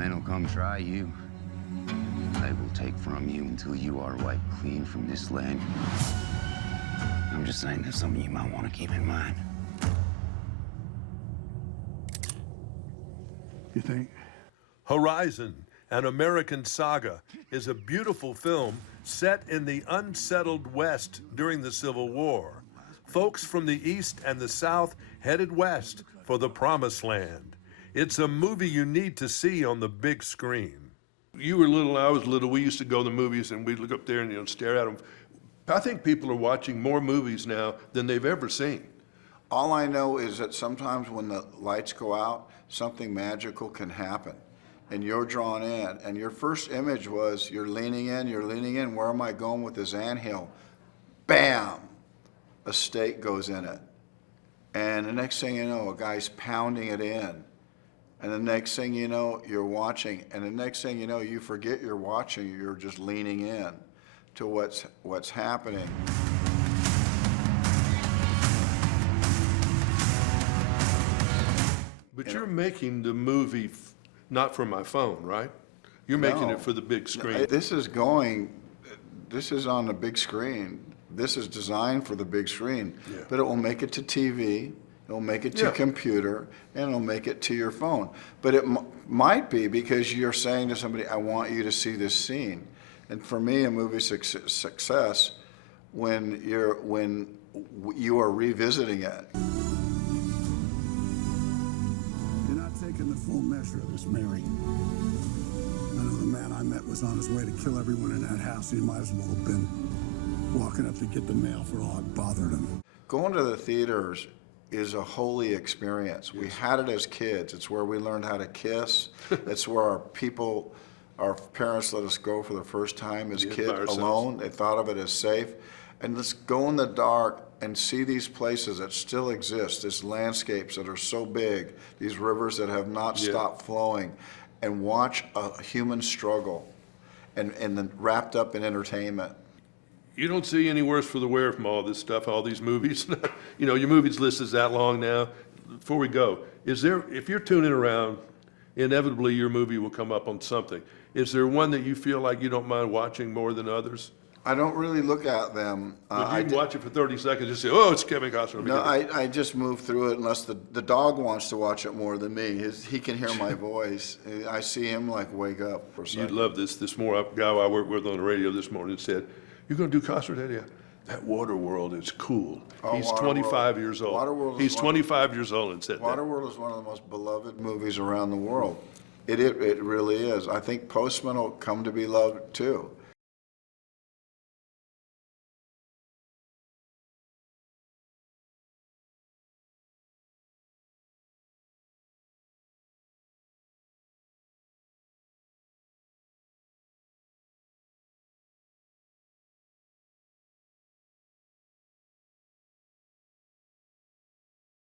men will come try you. They will take from you until you are wiped clean from this land. I'm just saying that's something you might want to keep in mind. You think? Horizon, an American saga, is a beautiful film set in the unsettled West during the Civil War. Folks from the East and the South headed west for the Promised Land. It's a movie you need to see on the big screen. You were little, I was little. We used to go to the movies and we'd look up there and stare at them. I think people are watching more movies now than they've ever seen. All I know is that sometimes when the lights go out, something magical can happen. And you're drawn in. And your first image was you're leaning in. Where am I going with this anthill? Bam! A stake goes in it. And the next thing you know, a guy's pounding it in. And the next thing you know, you're watching. And the next thing you know, you forget you're watching. You're just leaning in to what's happening. But you're making the movie not for my phone, right? You're making it for the big screen. This is on the big screen. This is designed for the big screen. Yeah. But it will make it to TV, it'll make it to computer, and it'll make it to your phone. But it might be because you're saying to somebody, I want you to see this scene. And for me, a movie success when you are revisiting it. Taking the full measure of this, Mary. I know the man I met was on his way to kill everyone in that house. He might as well have been walking up to get the mail for all it bothered him. Going to the theaters is a holy experience. We had it as kids. It's where we learned how to kiss. It's where our parents let us go for the first time as kids alone. They thought of it as safe. And let's go in the dark and see these places that still exist, these landscapes that are so big, these rivers that have not stopped flowing, and watch a human struggle and then wrapped up in entertainment. You don't see any worse for the wear from all this stuff, all these movies. Your movies list is that long now. Before we go, if you're tuning around, inevitably your movie will come up on something. Is there one that you feel like you don't mind watching more than others? I don't really look at them. You can watch it for 30 seconds and say, oh, it's Kevin Costner. No, I just move through it unless the dog wants to watch it more than me. He can hear my voice. I see him like wake up for a second. You'd love this. This guy I worked with on the radio this morning said, you're going to do Costner today? Yeah. That Waterworld is cool. He's 25 years old. He's 25 years old and said that. Waterworld is one of the most beloved movies around the world. It really is. I think Postman will come to be loved too.